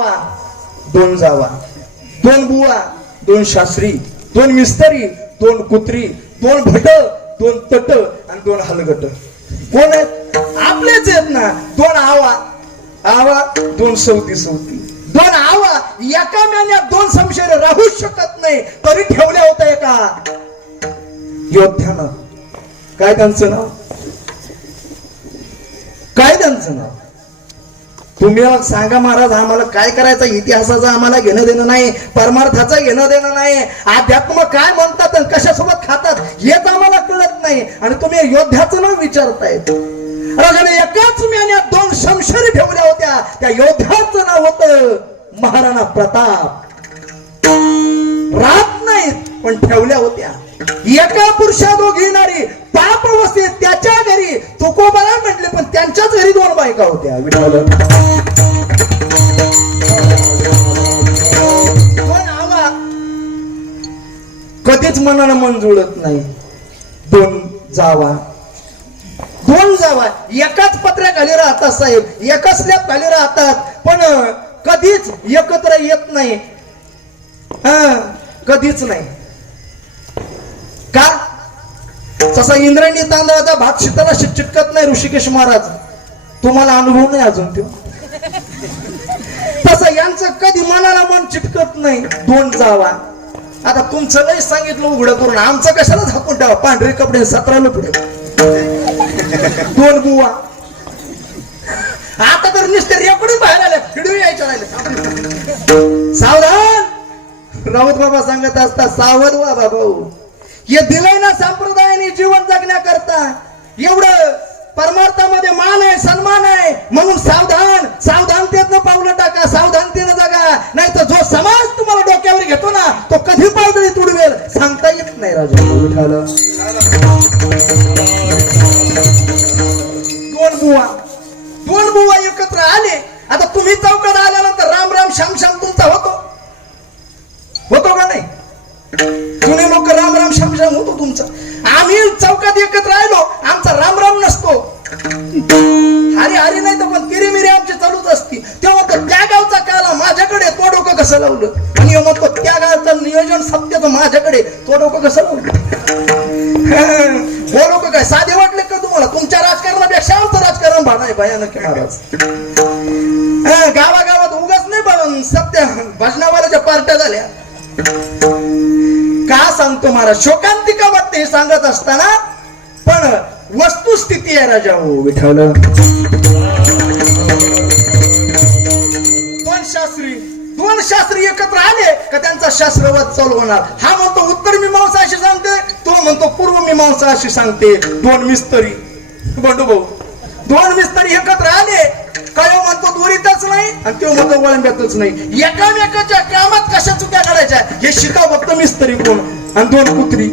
वा, दोन जावा. दोन बुवा दोन शास्त्री दोन मिस्तरी दोन कुत्री दोन भट दोन तट आणि दोन हलगट. कोण आहेत? आपलेच आहेत ना. दोन आवा. आवा दोन सवती सवती दोन आवा एका महिन्यात दोन संशय राहूच शकत नाही. तरी ठेवल्या होत्या एका. योद्ध्यानं. काय त्यांचं नाव? काय त्यांचं नाव? तुम्ही मग सांगा महाराज आम्हाला काय करायचं? इतिहासाचं आम्हाला घेणं देणं नाही परमार्थाचं घेणं देणं नाही. अध्यात्म काय म्हणतात आणि कशासोबत खातात हेच आम्हाला कळत नाही. आणि तुम्ही योद्ध्याचं नाव विचारतायत. राजाने एकाच महिन्यात दोन शमशेरी ठेवल्या होत्या. त्या योद्ध्याचं नाव होतं महाराणा प्रताप. राहत नाहीत पण ठेवल्या होत्या. एका पुरुषा दोघी नारी पाप अवस्थेत त्याच्या घरी तुकोबाला म्हटले पण त्यांच्याच घरी दोन बायका होत्या. विठाला दोन आवा कधीच मनानं मन जुळत नाही. दोन जावा. दोन जावा. एकाच पत्र्याखाली राहतात साहेब. एकाच स्लॅब खाली राहतात पण कधीच एकत्र येत नाही. हा कधीच नाही. का? तसा इंद्रायणी तांदळाचा भात शीतलाशी चिटकत नाही ऋषिकेश महाराज. तुम्हाला अनुभव नाही अजून तो. तसं यांचं कधी मनाला मन चिटकत नाही. दोन जावा. आता तुमचं नाही सांगितलं उघडं करून. आमचं कशाला झाकून ठेवा? पांढरे कपडे सतरा लुपडे दोन बुवा. आता तर नुसते रेकडून बाहेर आले. हिडू यायच्या राहिले. सावधान! राऊत बाबा सांगत असता सावध बाबा भाऊ हे दिलंय ना संप्रदायाने जीवन जगण्याकरता. एवढं परमार्थामध्ये मान आहे सन्मान आहे. म्हणून सावधान सावधानतेनं पावलं टाका सावधानतेनं जगा. नाही तर जो समाज तुम्हाला डोक्यावर घेतो ना तो कधी पावदळी तुडवेल. सांगता येत नाही राजा. दोन बुवा. दोन बुवा एकत्र आले. तुमचं. आम्ही चौकात एकत्र राहिलो आमचा राम राम नसतो. हरी हरी नाही तर पण किरीमिरी आमची चालूच असती. तेव्हा तर त्या गावचा काला माझ्याकडे तो डोकं कसं लावलं? आणि म्हणतो त्या गावचं नियोजन सत्याचं माझ्याकडे. तो डोकं कसं लावलं? हो लोक काय साधे वाटले का तुम्हाला? तुमच्या राजकारणापेक्षा आमचं राजकारण भाडा आहे भयानक आहे महाराज. गावागावात उगाच नाही पण सत्य भजनावाल्याच्या पार्ट्या झाल्या. का सांगतो महाराज? शोकांतिका वाटते हे सांगत असताना पण वस्तुस्थिती आहे राजा हो विठ्ठल दोन शास्त्री दोन शास्त्री एकत्र आले का त्यांचा शास्त्रवाद चालू होणार? हा म्हणतो उत्तर मीमांसा अशी सांगते तो म्हणतो पूर्व मीमांसा अशी सांगते. दोन मिस्तरी बंडू भाऊ दोन मिस्तरी एकत्र आले काय हो म्हणतो दोरीतच नाही आणि तो म्हणतो वळंब्यातच नाही. एकामेकाच्या कामात कशा चुक्या करायच्या? हे शिकाव फक्त मिस्तरी कोण आणि दोन कुत्री.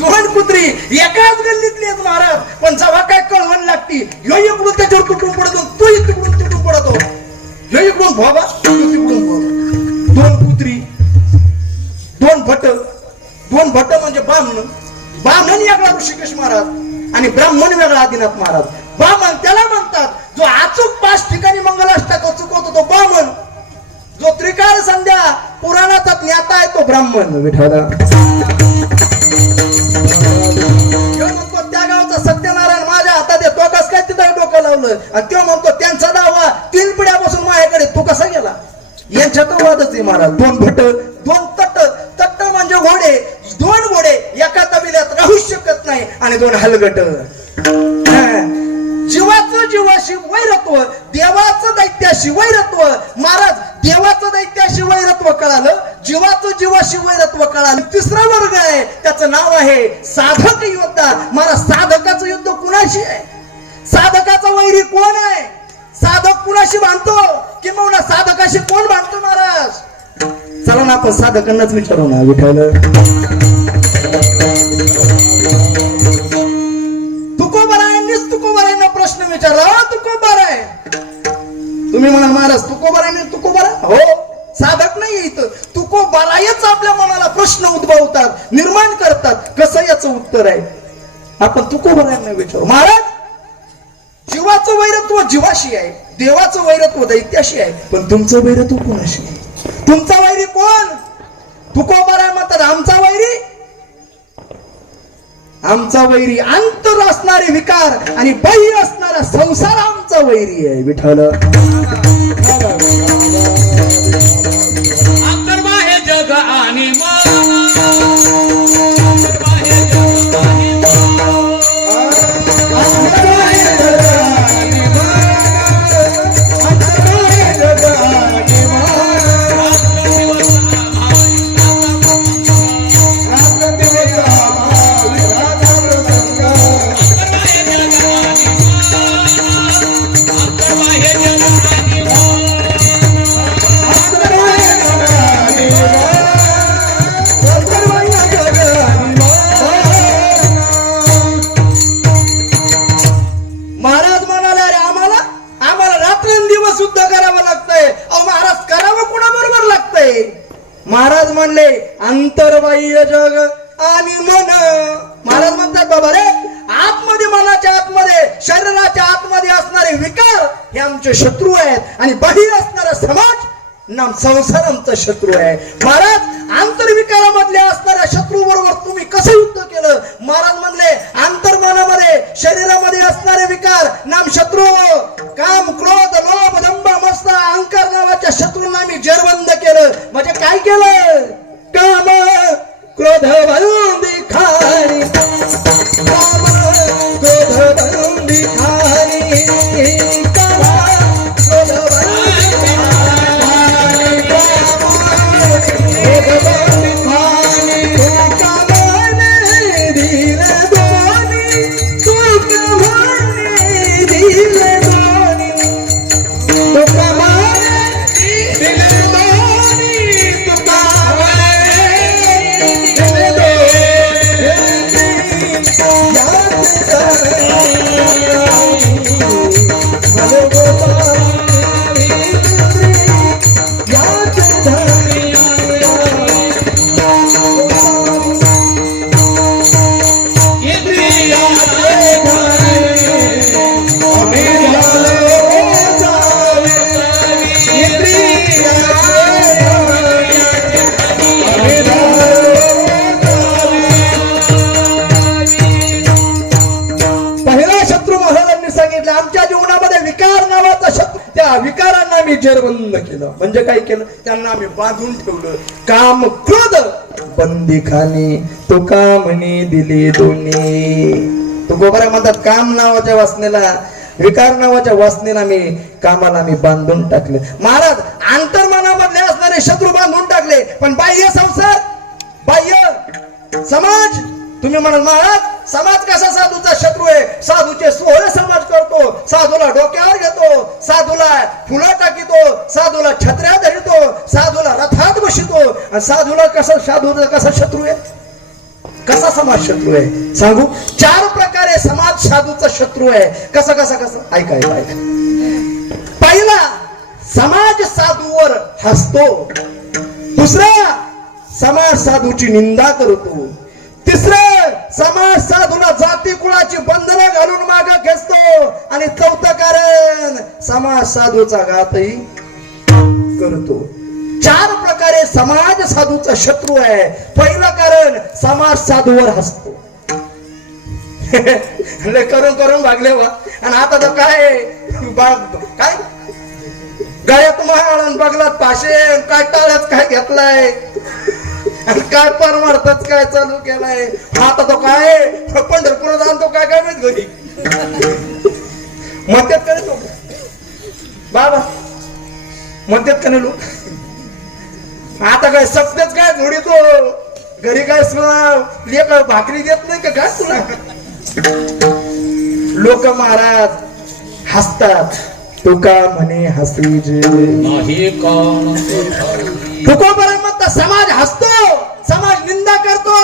दोन कुत्री. एकाच गल्लीतली आहेत महाराज. पण जेव्हा काय कळवण लागती ह्यो इकडून त्याच्यावर तुटून पडतो तो तिकडून तुटून पडतो. ह्यो इकडून भोबा तिकडून दोन कुत्री. दोन भट. दोन भट म्हणजे ब्राह्मण. ब्राह्मण वेगळा ऋषिकेश महाराज आणि ब्राह्मण वेगळा आदिनाथ महाराज. ब्राह्मण त्याला म्हणतात ब्राह्मण म्हणजे विठाला त्या गावचा सत्यनारायण माझ्या हातात आहे तो कस काय तिथं डोकं लावलं? आणि तो म्हणतो त्यांचा दावा तीन पिढ्यापासून माझ्याकडे तू कसा गेला? यांच्यात वादच आहे महाराज दोन भट दोन तट. तट्ट म्हणजे घोडे. दोन घोडे. एका तबिल्यात राहू शकत नाही आणि दोन हलगट. जीवाचं जीवाशी वैरत्व देवाचं दैत्याशी वैरत्व. महाराज देवाचं दैत्याशी वैरत्व कळालं. जीवाचं जीवाशी वैरत्व कळालं. तिसरा वर्ग आहे. त्याचं नाव आहे साधक योद्धा. मला साधकाचं युद्ध कुणाशी आहे? साधकाचा वैरी कोण आहे? साधक कुणाशी बांधतो? किंवा साधकाशी कोण बांधतो महाराज? चला ना आपण साधकांनाच विचारू ना विठ्ठल. तुकोबारायांनीच तुकोबारायांना प्रश्न विचारला. तुकोबर तुकोबाराय. तुम्ही म्हणा महाराज तुकोबारायांनी तुकोबारा हो साधक नाही इथं तुकोबारायच आपल्या मनाला प्रश्न उद्भवतात निर्माण करतात. कसं याचं उत्तर आहे? आपण तुकोबारायांना विचारू. महाराज जीवाचं वैरत्व जीवाशी आहे देवाचं वैरत्व दैत्याशी आहे पण तुमचं वैरत्व कोणाशी आहे? तुमचा वैरी कोण? तुकोबाराय म्हणतात आमचा वैरी? आमचा वैरी अंतर असणारे विकार आणि बाह्य असणारा संसार आमचा वैरी आहे विठ्ठल. अंतर्बाह्य जग. आणि मन. महाराज म्हणतात बाबा रे आतमध्ये मनाच्या आतमध्ये शरीराच्या आतमध्ये असणारे विकार हे आमचे शत्रू आहेत. आणि बाहेर असणारा समाज नाम संसार आमचा शत्रू आहे. महाराज आंतरविकारामधल्या असणाऱ्या शत्रू बरोबर तुम्ही कसं युद्ध केलं? महाराज म्हणले आंतरमनामध्ये शरीरामध्ये असणारे विकार नाम शत्रू. काम क्रोध लोभ दंभ मस्त अहंकार नावाच्या शत्रूंना मी जरबंद केलं. म्हणजे काय केलं? भरून केलं. म्हणजे काय केलं? त्यांना आम्ही बांधून ठेवलं. काम क्रोध. बंदी खाने तो कामने दिले दोन्ही तो गोबरा म्हणतात काम नावाच्या वासनेला विकार नावाच्या वासनेला मी कामाला मी बांधून टाकले. महाराज अंतर्मनामधले असणारे शत्रू बांधून टाकले. पण बाह्य संसार बाह्य समाज. तुम्ही म्हणाल महाराज समाज कसा साधूचा शत्रू आहे? साधूचे सोहळे समाज साधूला डोक्यावर घेतो साधूला फुलं टाकितो साधूला छत्र्या धरतो साधूला रथात बसितो. आणि साधूला कसा साधूला कसा शत्रू आहे? कसा समाज शत्रू आहे? सांगू? चार प्रकारे समाज साधूचा शत्रू आहे. कसा कसा कसा? ऐका ऐका ऐका. पहिला समाज साधूवर हसतो. दुसरा समाज साधूची निंदा करतो. तिसरा समाज साधूला जाती कुळाची बंधनं घालून माग खेचतो आणि चौथं कारण समाज साधूचा घातही करतो. चार प्रकारे समाज साधूचा शत्रू आहे. पहिलं कारण समाज साधूवर हसतो करून करून भागले वा आणि आता तर काय? काय? गळ्यात महाळ बघलात पाशे काय काय घेतलाय? काय परमार्थच काय चालू केलाय? आता तो काय? पंढरपुरात आणतो काय? काय माहीत घरी? म्हणतात का लोक बाबा म्हणतात का लोक? आता काय सत्तेच काय घोडीतो घरी काय लेख भाकरी देत नाही का? काय तुला? लोक महाराज हसतात. तुका म्हणे हसीजे नाही कोण तुकोपर्यंत म्हणता समाज हसतो समाज निंदा करतो.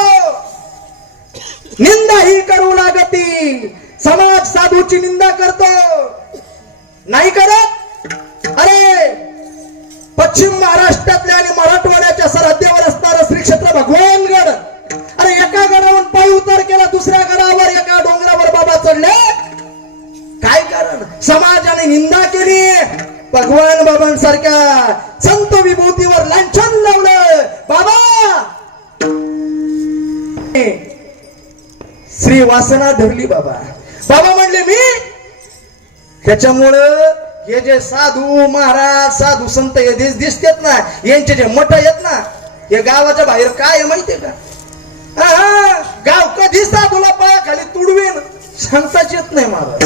निंदा ही करू लागती. समाज साधूची निंदा करतो. नाही करत? अरे पश्चिम महाराष्ट्रातल्या आणि मराठवाड्याच्या सरहद्दीवर असणारं श्री क्षेत्र भगवानगड. अरे एका गडावरून पाय उतार केला दुसऱ्या गडावर एका डोंगरावर बाबा चढले. काय कारण? समाजाने निंदा केली. भगवान बाबांसारख्या श्री वासना धरली बाबा. बाबा म्हणले मी? त्याच्यामुळं हे जे साधू महाराज साधू संत हे दिस दिसतात ना यांचे जे मठ आहेत ना हे गावाच्या बाहेर काय माहितीये का? हा, गाव कधी साधूला पाया खाली तुडवीन. सांगताच येत नाही महाराज.